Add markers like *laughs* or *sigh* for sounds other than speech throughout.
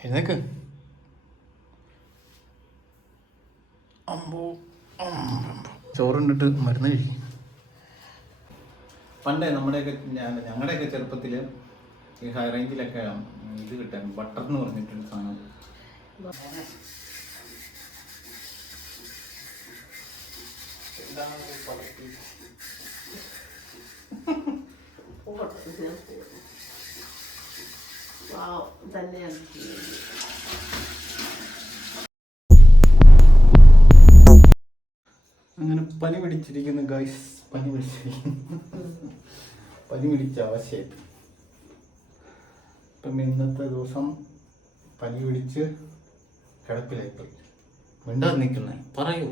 എഴുന്നേക്ക് അമ്പോ അമ്പോ. ചോറുണ്ടിട്ട് മരുന്ന് കഴിക്കും. പണ്ടേ നമ്മുടെയൊക്കെ ഞാൻ ഞങ്ങളുടെയൊക്കെ ചെറുപ്പത്തിൽ ഈ ഹൈ റേഞ്ചിലൊക്കെ ഇത് കിട്ടാൻ ബട്ടർ എന്ന് പറഞ്ഞിട്ടൊരു സാധനം. വാവ്, *laughs* തന്നെയാണ് അങ്ങനെ പനി പിടിച്ചിരിക്കുന്നു ഗൈസ് പനി പിടിച്ചിരിക്കുന്നു. പനി പിടിച്ച അവശയായിട്ട് ഇപ്പം ഇന്നത്തെ ദിവസം പനി പിടിച്ച് കിടപ്പിലായിപ്പോയി. മിണ്ടാതെ നിൽക്കുന്നേ. പറയൂ.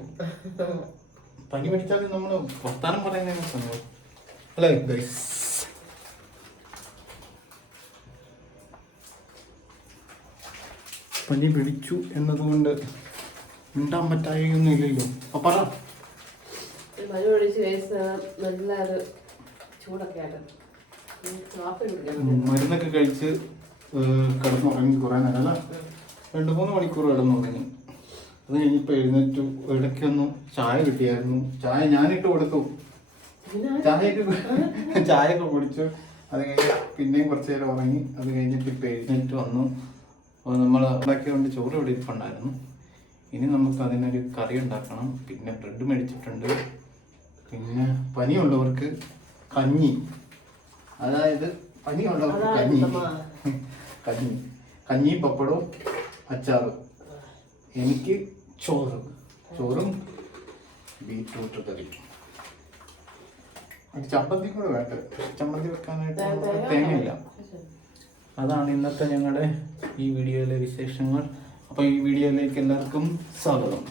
പനി പിടിച്ചാൽ നമ്മൾ വർത്താനം പറയുന്നതിനെ സംഭവം അല്ലേ ഗൈസ് പനി പിടിച്ചു എന്നതുകൊണ്ട് മിണ്ടാൻ പറ്റായൊന്നും ഇല്ലല്ലോ. അപ്പൊ പറ. ചൂടൊക്കെ മരുന്നൊക്കെ കഴിച്ച് കിടന്നുറങ്ങി കുറേ നേരം. അല്ല രണ്ട് മൂന്ന് മണിക്കൂർ കിടന്നുറങ്ങി. അത് കഴിഞ്ഞപ്പോൾ എഴുന്നേറ്റു. ഇടയ്ക്കൊന്ന് ചായ കിട്ടിയായിരുന്നു. ചായ ഞാനിട്ട് കൊടുത്തു. ചായയൊക്കെ *laughs* ചായയൊക്കെ കുടിച്ചു. അത് കഴിഞ്ഞ് പിന്നെയും കുറച്ച് നേരം ഉറങ്ങി. അത് കഴിഞ്ഞിട്ട് ഇപ്പം എഴുന്നേറ്റ് വന്നു. അപ്പോൾ നമ്മൾ ഉണ്ടാക്കിയതുകൊണ്ട് ചോറ് ഇവിടെ ഇരിപ്പുണ്ടായിരുന്നു. ഇനി നമുക്ക് അതിനൊരു കറി ഉണ്ടാക്കണം. പിന്നെ ബ്രെഡ് മേടിച്ചിട്ടുണ്ട്. പിന്നെ പനിയുള്ളവർക്ക് കഞ്ഞി. അതായത് പനിയുള്ളവർക്ക് കഞ്ഞി. കഞ്ഞി. കഞ്ഞി പപ്പടവും അച്ചാറും. എനിക്ക് ചോറ്. ചോറും ബീറ്റ്റൂട്ട് കറി ഒരു ചമ്മന്തി കൂടെ വേണ്ട? ചമ്പന്തി വെക്കാനായിട്ട് തേങ്ങയില്ല. അതാണ് ഇന്നത്തെ ഞങ്ങളുടെ ഈ വീഡിയോയിലെ വിശേഷങ്ങൾ. അപ്പോൾ ഈ വീഡിയോയിലേക്ക് എല്ലാവർക്കും സ്വാഗതം.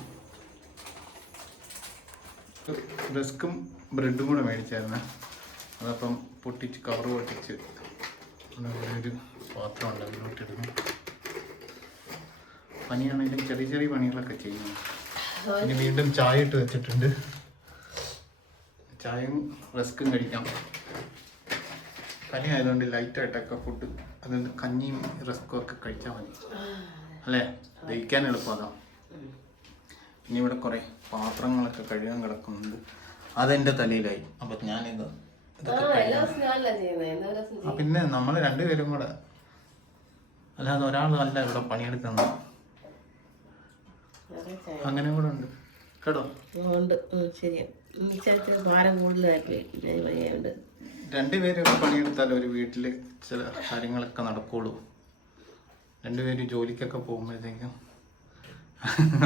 റസ്ക്കും ബ്രെഡും കൂടെ മേടിച്ചായിരുന്നു. അതപ്പം പൊട്ടിച്ച് കവർ പൊട്ടിച്ച് ഒരു പാത്രം ഉണ്ട് അതിലോട്ട് ഇടുന്നു. പനിയാണെങ്കിലും ചെറിയ ചെറിയ പണികളൊക്കെ ചെയ്യുന്നു. പിന്നെ വീണ്ടും ചായ ഇട്ട് വെച്ചിട്ടുണ്ട്. ചായയും റസ്ക്കും കഴിക്കാം. പനി ആയതുകൊണ്ട് ലൈറ്റായിട്ടൊക്കെ ഫുഡ് അതുകൊണ്ട് കഞ്ഞിയും റസ്കും ഒക്കെ കഴിച്ചാൽ മതി. അല്ലേ? ദഹിക്കാൻ എളുപ്പമാകാം പിന്നെ ഇവിടെ കുറേ പാത്രങ്ങളൊക്കെ കഴുകാൻ കിടക്കുന്നുണ്ട്. അതെന്റെ തലയിലായി. അപ്പം ഞാനിത് പിന്നെ നമ്മൾ രണ്ടുപേരും കൂടെ അല്ലാതെ ഒരാളല്ല ഇവിടെ പണിയെടുക്കുന്നത് അങ്ങനെ കൂടെ ഉണ്ട്. കേട്ടോ? ഉണ്ട്. ശരിയാണ് ഭാരം കൂടുതലായിട്ട് രണ്ടുപേരും പണിയെടുത്താൽ ഒരു വീട്ടിൽ ചില കാര്യങ്ങളൊക്കെ നടക്കുള്ളൂ. രണ്ടുപേരും ജോലിക്കൊക്കെ പോകുമ്പോഴത്തേക്കും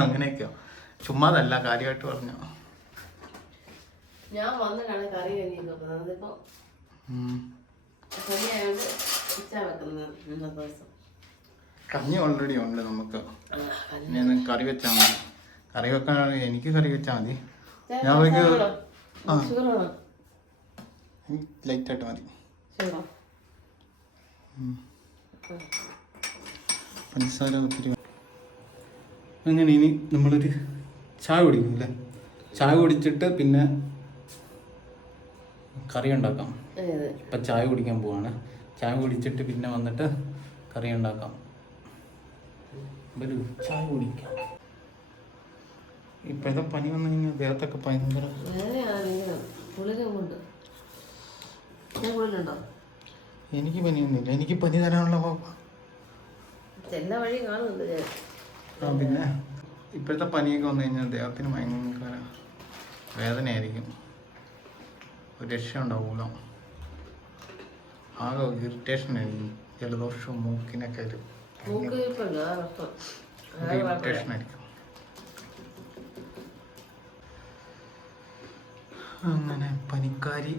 അങ്ങനെയൊക്കെയോ? ചുമ്മാതല്ല കാര്യമായിട്ട് പറഞ്ഞു? ഞാൻ വന്നിട്ടാണ് കറി കഴിഞ്ഞ് വെക്കുന്നത് അതിപ്പോ ശനിയായോണ്ട് ഉച്ച വെക്കുന്നത് ഇന്നത്തെ ദിവസം. കഞ്ഞി ഓൾറെഡി ഉണ്ട് നമുക്ക്. ഞാൻ കഞ്ഞി. ഇനി ഒന്ന് കറി വെച്ചാൽ മതി. കറി വെക്കാൻ എനിക്ക് കറി വെച്ചാൽ മതി. ഞാൻ ആ. ലൈറ്റായിട്ട് മതി? പഞ്ചസാര ഒത്തിരി. അങ്ങനെ ഇനി നമ്മളൊരു ചായ കുടിക്കും അല്ലേ? ചായ കുടിച്ചിട്ട് പിന്നെ കറി ഉണ്ടാക്കാം. ഏത്? ഇപ്പം ചായ കുടിക്കാൻ പോവാണ്. ചായ കുടിച്ചിട്ട് പിന്നെ വന്നിട്ട് കറി ഉണ്ടാക്കാം. വരൂ ചായ കുടിക്കാം. ഇപ്പോഴത്തെ പനി വന്നു കഴിഞ്ഞാൽ ദേഹത്തൊക്കെ ഭയങ്കര എനിക്ക് പനിയൊന്നുമില്ല. എനിക്ക് പനി തരാനുള്ള വകുപ്പ്. എല്ലാ വഴിയും കാണുന്നുണ്ട് ഞാൻ. ആ പിന്നെ ഇപ്പോഴത്തെ പനിയൊക്കെ വന്നു കഴിഞ്ഞാൽ ദേഹത്തിന് ഭയങ്കര വേദനയായിരിക്കും. ഒരു രക്ഷ ഉണ്ടാവൂല. ആകെ ഇറിറ്റേഷൻ ആയിരിക്കും ജലദോഷവും മൂക്കിനൊക്കെ ഒരു ഇറിറ്റേഷൻ ആയിരിക്കും. അങ്ങനെ പനിക്കാരി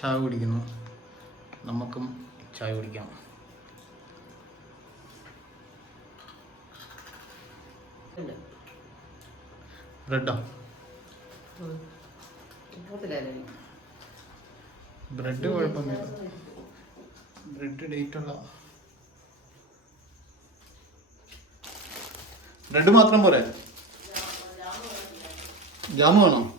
ചായ കുടിക്കുന്നു. നമുക്കും ചായ കുടിക്കാം. ബ്രെഡോ? ബ്രെഡ് കുഴപ്പമില്ല ബ്രെഡ് ഡേറ്റ് ഉള്ള ബ്രെഡ് മാത്രം പോരെ? ജാമു വേണോ?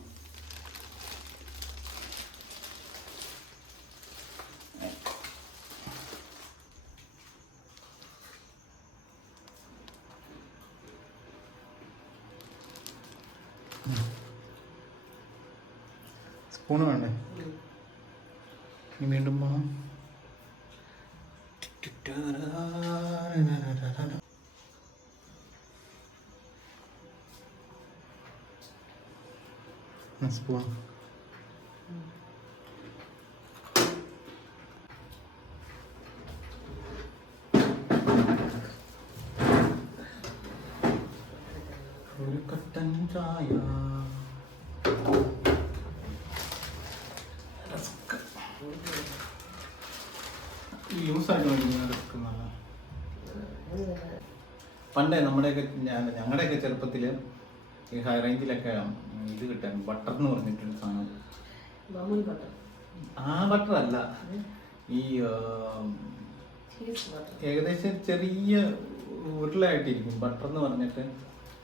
ചായ മേടിക്കുന്ന റസ്ക് നല്ല പണ്ടേ നമ്മുടെയൊക്കെ ഞങ്ങളുടെയൊക്കെ ചെറുപ്പത്തിൽ ഈ ഹൈ റേഞ്ചിലൊക്കെ ഇത് കിട്ടാൻ ബട്ടർ എന്ന് പറഞ്ഞിട്ടൊരു സാധനം. ആ ബട്ടർ അല്ല. ഈ ഏകദേശം ചെറിയ ഉരുളായിട്ടിരിക്കും ബട്ടർ എന്ന് പറഞ്ഞിട്ട്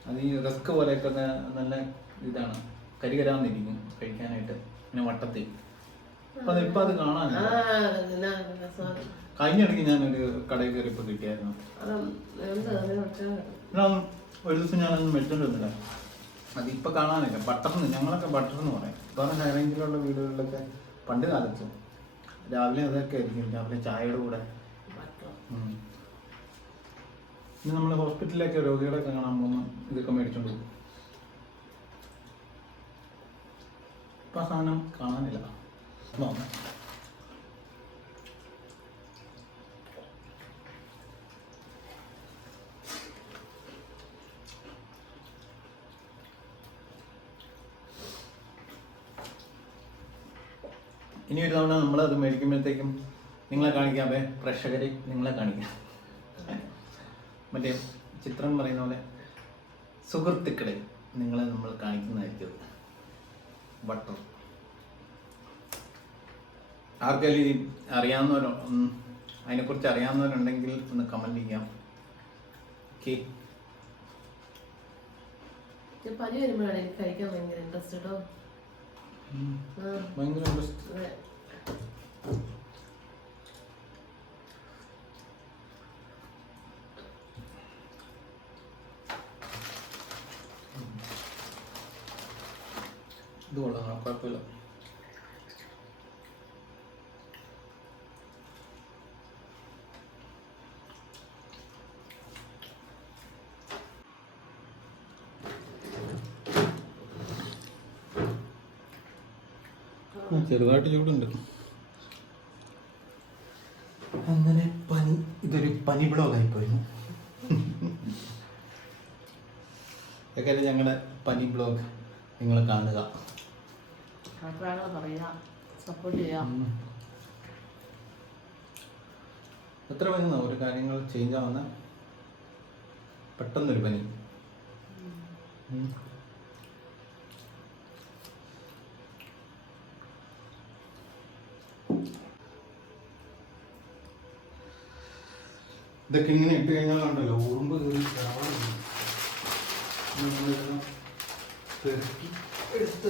അത് ഈ റസ്ക് പോലെയൊക്കെ നല്ല ഇതാണ്. കരികരാന്നിരിക്കും കഴിക്കാനായിട്ട്. പിന്നെ വട്ടത്തിൽ. അപ്പൊ അത് ഇപ്പൊ അത് കാണാൻ കഴിഞ്ഞിടയ്ക്ക് ഞാനൊരു കടയിൽ കയറിയപ്പോൾ കിട്ടിയായിരുന്നു. ഒരു ദിവസം ഞാനൊന്ന് മേടിച്ചോണ്ട് വന്നില്ല അത് ഇപ്പൊ കാണാനില്ല. ബട്ടർ ഞങ്ങളൊക്കെ ബട്ടർ എന്ന് പറയും. ഇപ്പൊ ഹൈ റേഞ്ചിലുള്ള വീടുകളിലൊക്കെ പണ്ട് കാലത്ത് രാവിലെ അതൊക്കെ ആയിരിക്കും. രാവിലെ ചായയുടെ കൂടെ. പിന്നെ നമ്മൾ ഹോസ്പിറ്റലിലേക്ക് രോഗികളെ കാണാൻ പോകുന്നു. ഇതൊക്കെ മേടിച്ചോണ്ട് പോകും. ഇപ്പൊ സാധനം കാണാനില്ല. ഇനി ഒരു തവണ നമ്മൾ അത് മേടിക്കുമ്പോഴത്തേക്കും നിങ്ങളെ കാണിക്കാം. കാണിക്കാമേ പ്രേക്ഷകരെ നിങ്ങളെ കാണിക്കാം. മറ്റേ ചിത്രം പറയുന്ന പോലെ സുഹൃത്തുക്കളെ നിങ്ങളെ നമ്മൾ കാണിക്കുന്നതായിരിക്കും. ബട്ടർ ആർക്കെങ്കിലും അറിയാവുന്നവരോ അതിനെക്കുറിച്ച് അറിയാവുന്നവരുണ്ടെങ്കിൽ ഒന്ന് കമന്റ് ചെയ്യാം. ഓക്കെ ഇത് പനി വരുമ്പോഴാണ് എനിക്ക് കഴിക്കാൻ ഭയങ്കര ഇൻട്രസ്റ്റ് കേട്ടോ ഭയങ്കര interest. ചെറുതായിട്ട് ചൂടുണ്ട്. അങ്ങനെ പനി ഇതൊരു പനി ബ്ലോഗായി പോയിരുന്നു ഒക്കെ ഞങ്ങളുടെ പനി ബ്ലോഗ്. നിങ്ങൾ കാണുക. അഭിപ്രായങ്ങൾ പറയുക? സപ്പോർട്ട് ചെയ്യാം എത്ര പനി ഒരു കാര്യങ്ങൾ ചേഞ്ച് ആവുന്ന? പെട്ടെന്നൊരു പനി. ഇതൊക്കെ ഇങ്ങനെ ഇട്ട് കഴിഞ്ഞാൽ ഉണ്ടല്ലോ ഉറുമ്പ് കയറി ചാവാറുണ്ട്. എടുത്ത്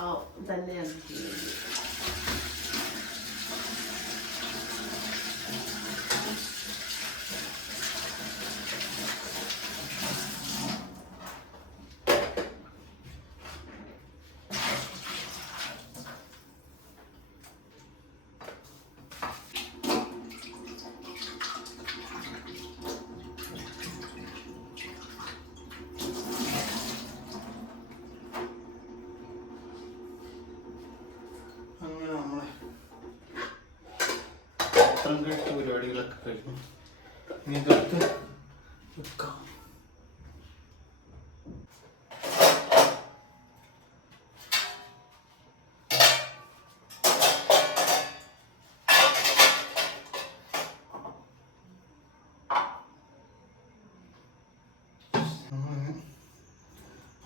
വാവ് തന്നെയാണ് പാത്രം കഴുകിയ പരിപാടികളൊക്കെ കഴിഞ്ഞു. ഇനി ഇതെടുത്ത് വെക്കാം.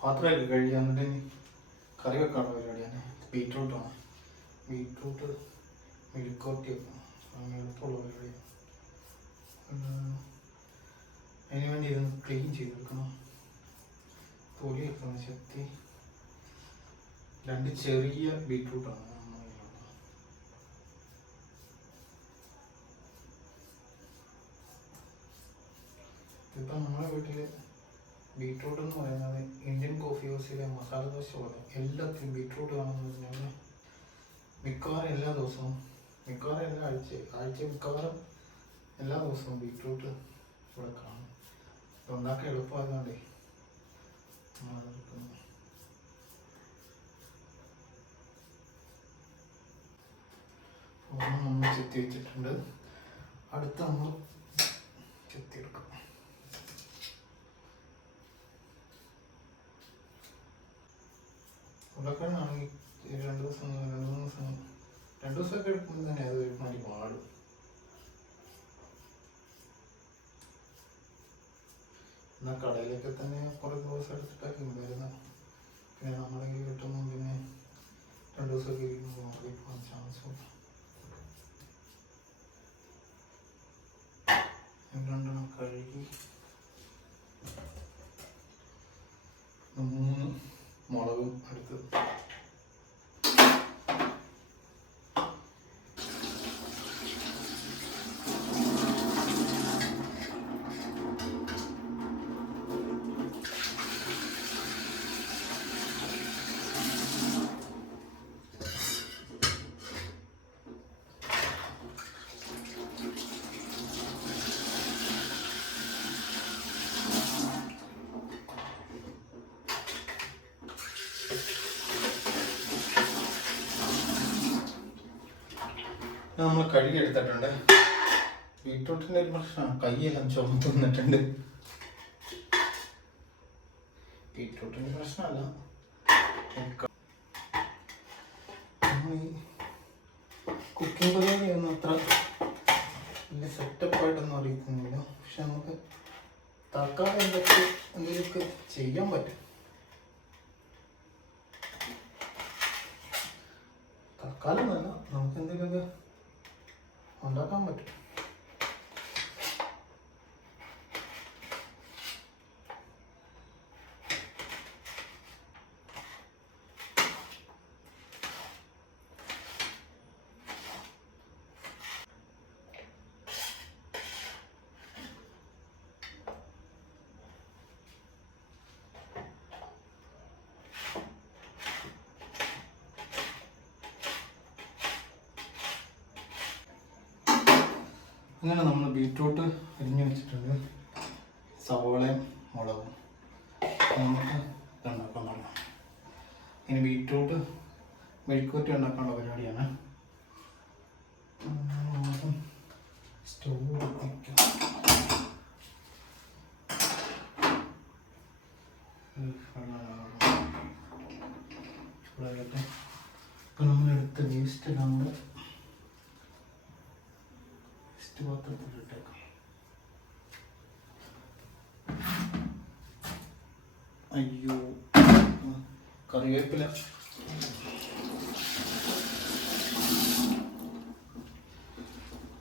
പാത്രമൊക്കെ കഴുകി എന്നിട്ട് ഇനി കറി വെക്കാനുള്ള പരിപാടിയാണ്. ബീറ്റ്റൂട്ടാണ്. ബീറ്റ്റൂട്ട് മെഴുക്കോട്ടി വെക്കണം. എളുപ്പമുള്ള പരിപാടിയാണ്. അതിന് വേണ്ടി ഇതൊന്ന് ക്ലീൻ ചെയ്തെടുക്കണം തൊലി വെക്കണം ശക്തി. രണ്ട് ചെറിയ ബീറ്റ്റൂട്ടാണ് ഇപ്പം നമ്മുടെ വീട്ടിൽ ബീട്രൂട്ട് എന്ന് പറയുന്നത് ഇന്ത്യൻ കോഫി ഹൗസിലെ മസാല ദോശ പോലെ എല്ലാത്തിനും ബീട്രൂട്ട് കാണുന്നത് മിക്കവാറും എല്ലാ ദിവസവും മിക്കവാറും എല്ലാ ആഴ്ച ആഴ്ച മിക്കവാറും എല്ലാ ദിവസവും ബീട്രൂട്ട് ഇവിടെ കാണും. ഉണ്ടാക്കാൻ എളുപ്പമായതുകൊണ്ടേ നമ്മളതെടുക്കുന്നു ഒന്ന് നമ്മൾ ചെത്തി വെച്ചിട്ടുണ്ട്. അടുത്ത നമ്മൾ ചെത്തിയെടുക്കും ഉരുളക്കിഴങ്ങാണെങ്കിൽ രണ്ട് ദിവസം രണ്ട് മൂന്ന് ദിവസം രണ്ട് ദിവസമൊക്കെ എടുക്കുമ്പോൾ തന്നെ അത് ഒരുമാതിരി മാറും. എന്നാൽ കടയിലൊക്കെ തന്നെ കുറേ ദിവസം എടുത്തിട്ടൊക്കെ വരുന്നത് പിന്നെ നമ്മളെങ്കിൽ കിട്ടുമ്പോൾ പിന്നെ രണ്ട് ദിവസമൊക്കെ ഇരിക്കുമ്പോൾ മാറി പോകാൻ ചാൻസ് ഉണ്ട്. രണ്ടെണ്ണം കഴുകി. മൂന്ന് മുളകും എടുത്ത് നമ്മൾ കഴുകി എടുത്തിട്ടുണ്ട്. ബീട്രൂട്ടിന്റെ ഒരു പ്രശ്നമാണ് കൈയെല്ലാം ചുമന്ന് വന്നിട്ടുണ്ട്. ബീട്രൂട്ടിന്റെ പ്രശ്നമല്ല. കുക്കിംഗ് പരിപാടി ഒന്നും അത്ര. വലിയ സെറ്റപ്പായിട്ടൊന്നും അറിയിക്കുന്നില്ല പക്ഷെ നമുക്ക് തൽക്കാലം എന്തൊക്കെ എന്തെങ്കിലുമൊക്കെ ചെയ്യാൻ പറ്റും. തൽക്കാലം വേണ്ട നമുക്ക് എന്തെങ്കിലുമൊക്കെ ഉണ്ടാക്കാൻ പറ്റും അങ്ങനെ നമ്മൾ ബീറ്റ്റൂട്ട് അരിഞ്ഞു വെച്ചിട്ടുണ്ട് സവോളയും മുളകും. നമുക്ക് ഇതുണ്ടാക്കാൻ തുടങ്ങാം. ഇനി ബീറ്റ്റൂട്ട് മെഴുക്കൂറ്റി ഉണ്ടാക്കാനുള്ള പരിപാടിയാണ്. സ്റ്റൗ കത്തിക്കാം അയ്യോ. കറിവേപ്പില.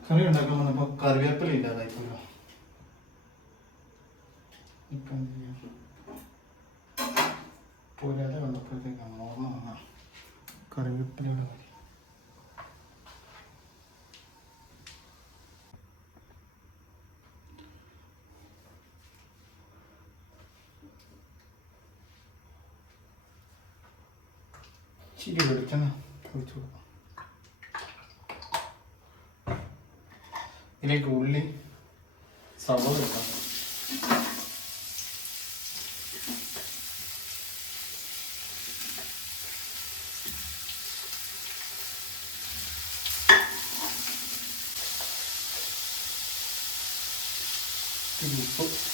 കറി ഉണ്ടാക്കാൻ വന്നപ്പോൾ കറിവേപ്പില ഇല്ലാതായിപ്പോയോ? ഇപ്പം എന്ത് ചെയ്യാം ഓർമ്മ വന്ന ഇതിലേക്ക് ഉള്ളി സവോള ഇട്ടാം ഉപ്പ്.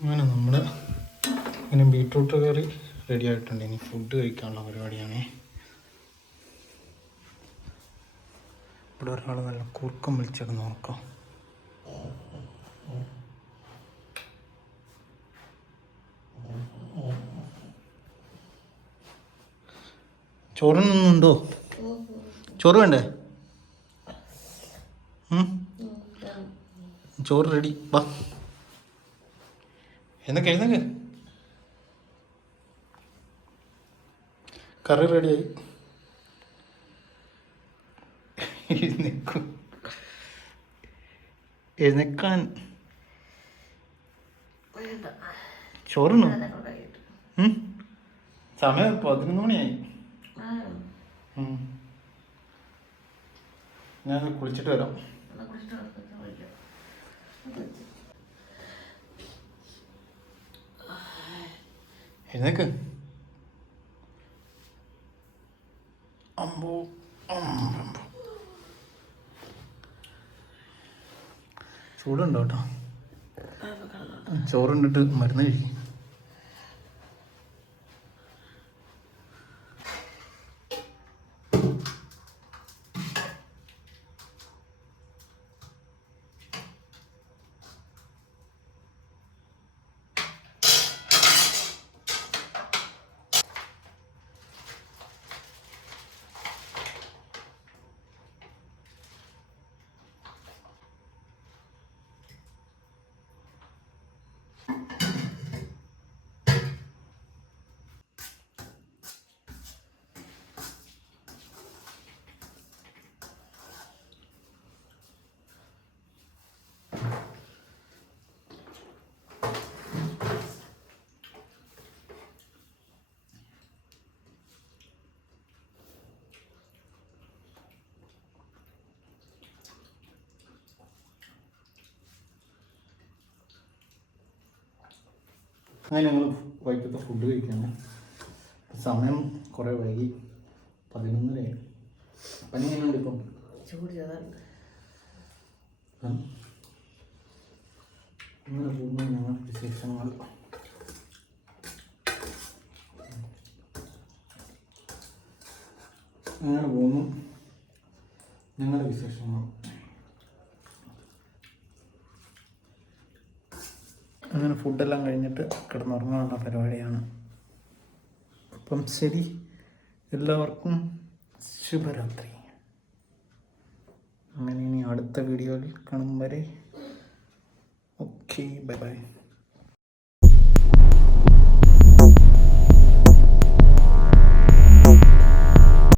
അങ്ങനെ നമ്മൾ ഇങ്ങനെ ബീട്രൂട്ട് കറി റെഡി ആയിട്ടുണ്ട്. ഇനി ഫുഡ് കഴിക്കാനുള്ള പരിപാടിയാണ്. ഇവിടെ ഒരാൾ നല്ല കുറുക്കം വിളിച്ചൊക്കെ നോക്കാം. ചോറിനൊന്നുണ്ടോ ചോറ് വേണ്ടേ? ചോറ് റെഡി വാ. എന്നൊക്കെ എഴുന്നേക്ക് കറി റെഡിയായി. എഴുന്നേക്കു. എഴുന്നേക്കാൻ ചോറുണ്ടോ? സമയം പതിനൊന്ന് മണിയായി. ഞാൻ കുളിച്ചിട്ട് വരാം. എഴുന്നേക്ക്. അമ്പോ. ചൂടുണ്ടോ കേട്ടോ ചോറുണ്ടിട്ട് മരുന്ന് കഴിക്കും. അങ്ങനെ ഞങ്ങൾ വൈകിട്ടത്തെ ഫുഡ് കഴിക്കാണ്. സമയം കുറേ വൈകി. പതിനൊന്നരയായി പനി എങ്ങനെയുണ്ട് ഇപ്പം? ചൂട് ചെറുതാണ് ഉം. അങ്ങനെ പോകുന്നു വിശേഷങ്ങൾ അങ്ങനെ പോകുന്നു. ഞങ്ങളുടെ വിശേഷങ്ങൾ അങ്ങനെ ഫുഡെല്ലാം കഴിഞ്ഞിട്ട് കിടന്നുറങ്ങാനുള്ള പരിപാടിയാണ്. അപ്പം ശരി എല്ലാവർക്കും ശുഭരാത്രി. അങ്ങനെ ഇനി അടുത്ത വീഡിയോയിൽ കാണും വരെ. Okay bye bye.